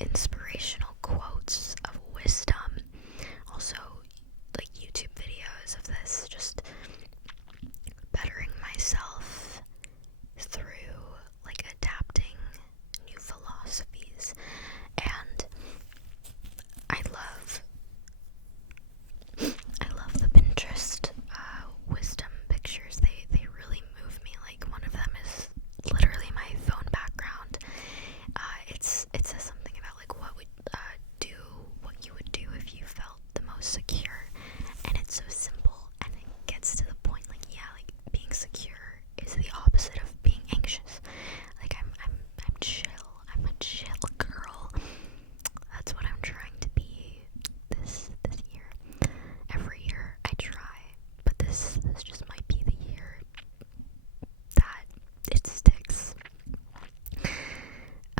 inspirational quotes of wisdom. Also, like YouTube videos of this, just bettering myself through like adapting new philosophies. And I love the Pinterest wisdom pictures. They really move me. Like, one of them is literally my phone background. It says something about like what you would do if you felt the most secure, and it's so simple and it gets to the point. Like, yeah, like being secure is the opposite of being anxious. Like, I'm chill. I'm a chill girl. That's what I'm trying to be this year. Every year I try, but this just might be the year that it sticks.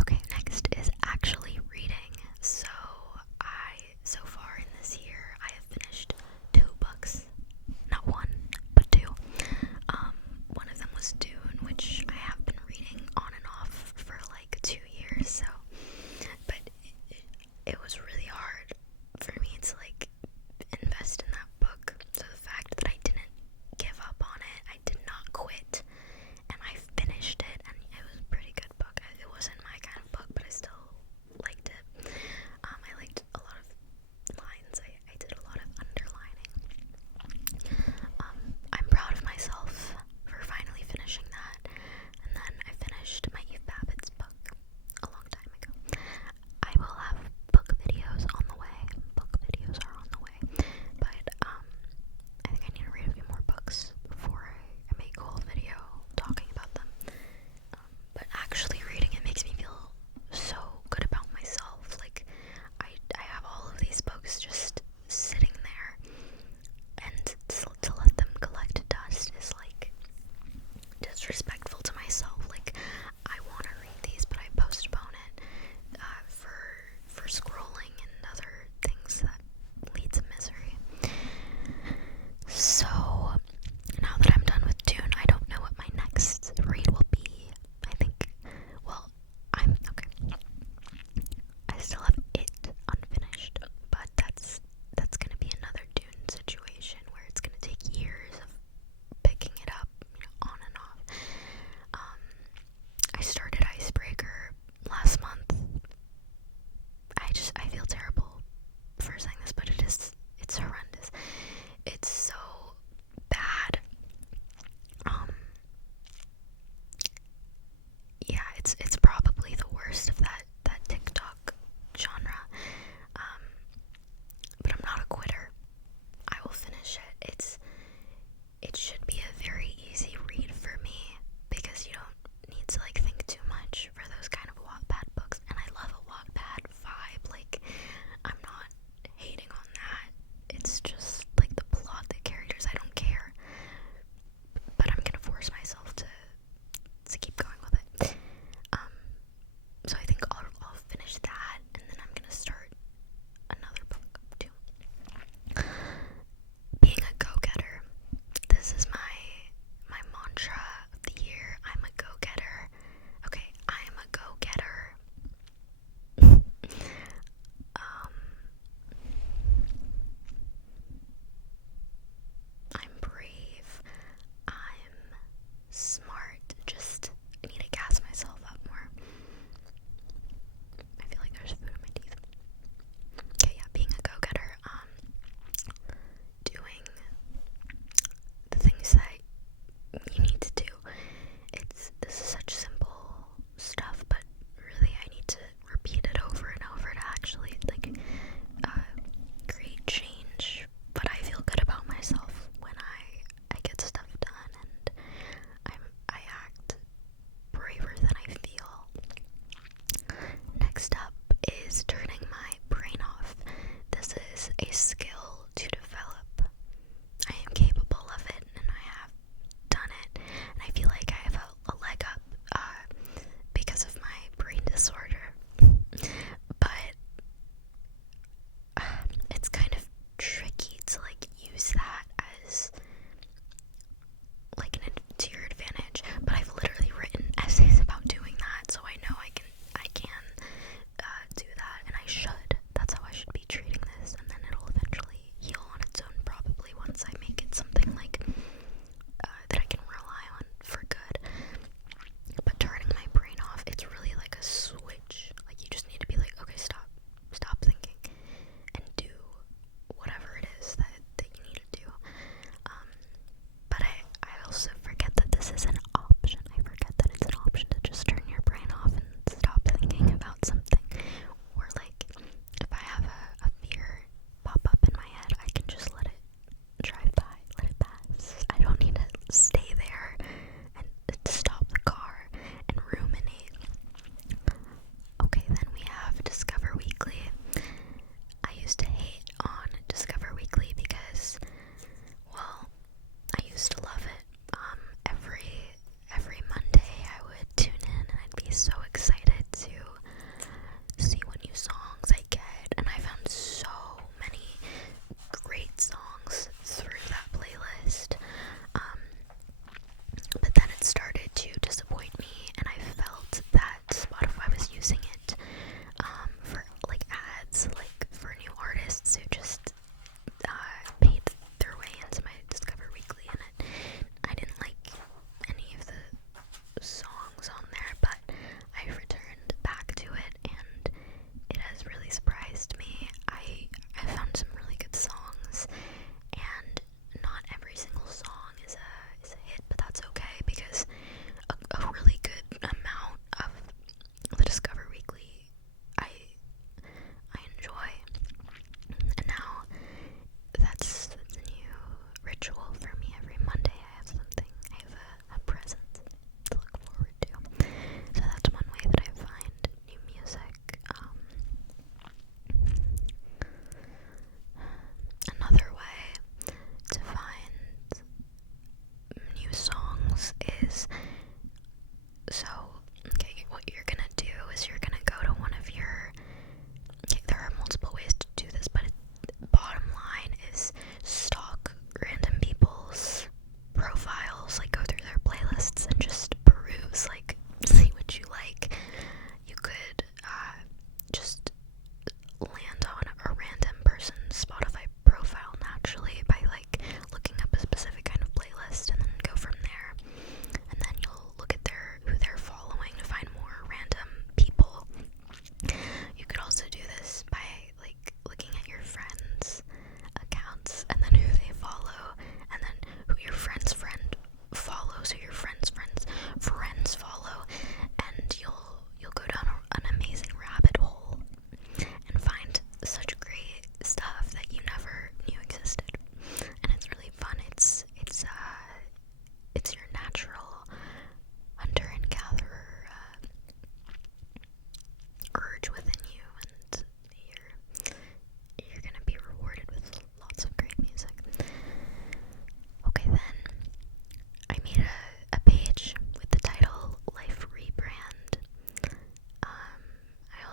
Okay, next is actually reading. So far in this year, I have finished 2 books. Not one, but 2. One of them was Dune, which I have been reading on and off for like 2 years, so, but it was really hard for me to like invest in that book. So the fact that I didn't give up on it, I did not quit, and I finished it, and it was a pretty good book. It wasn't my kind of book, but I still liked it. I liked a lot of lines. I did a lot of underlining. I'm proud of myself for finally finishing that. And then I finished my Eve Babbitt's book a long time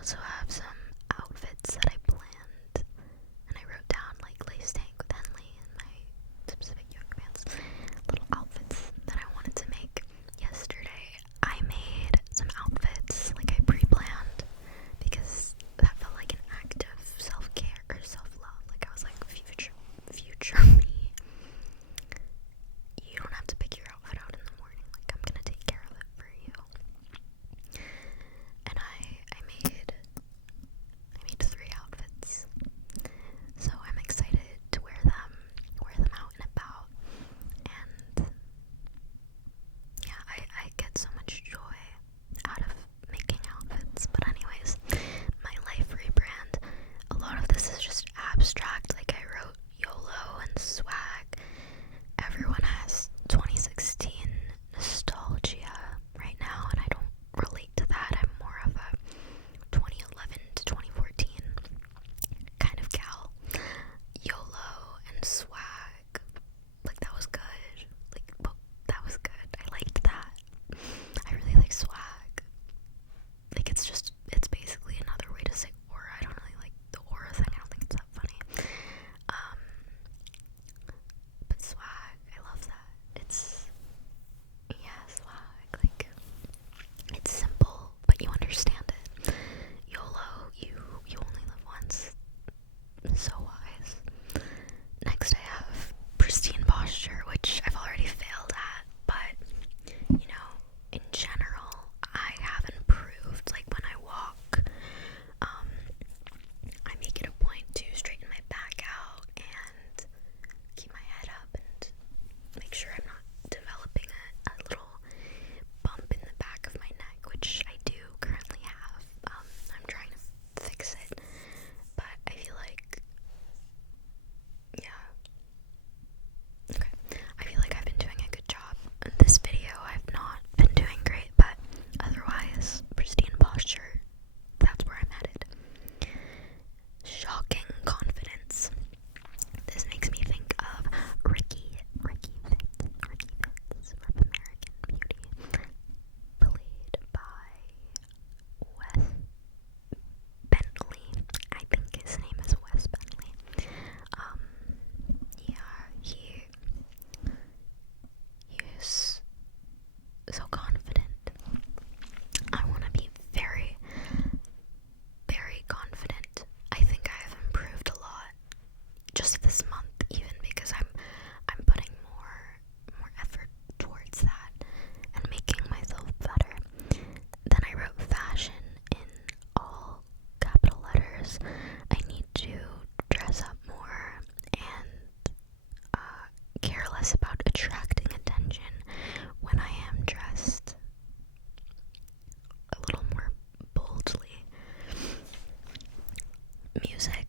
also have some outfits that I planned, and I wrote down like lace tank with Henley and my specific yoga pants, little outfits that I wanted to make. Yesterday, I made some outfits like I pre-planned because that felt like an act of self-care or self-love. Like I was like, future me, you don't have to pick your outfit out in the morning. Like I'm gonna take care of it for you. And I made 3 outfits. So I'm excited to wear them out and about. And yeah, I get so much joy out of making outfits. But anyways, my life rebrand, a lot of this is just abstract. Like I wrote YOLO and swag. Everyone has 2016 nostalgia right now, and I don't relate to that. I'm more of a 2011 to 2014 kind of gal. YOLO and swag, like that was good. That was good. I liked that. I really like swag. Like it's basically another way to say aura. I don't really like the aura thing. I don't think it's that funny. But swag, I love that. Swag. Like it's simple, but you understand it. YOLO, you only live once. So wise. Next I have pristine posture, which I've already failed at, but you know, in general, I have improved. Like when I walk, I make it a point to straighten my back out and keep my head up and make sure I'm not developing a little bump in the back of my neck, which I do currently have. I'm trying to fix it, but I feel like, yeah, okay, I feel like I've been doing a good job. In this video, I've not been doing great, but otherwise, pristine posture, that's where I'm headed. Shocking confidence. This makes me think of Ricky Fitz from American Beauty, played by Wes Bentley. I think his name is Wes Bentley. He is so confident. I want to be very, very confident. I think I have improved a lot just this month, even because I'm putting more effort towards that and making myself better. Then I wrote fashion in all capital letters. I need to dress up more and care less about attracting attention when I am dressed a little more boldly. Music.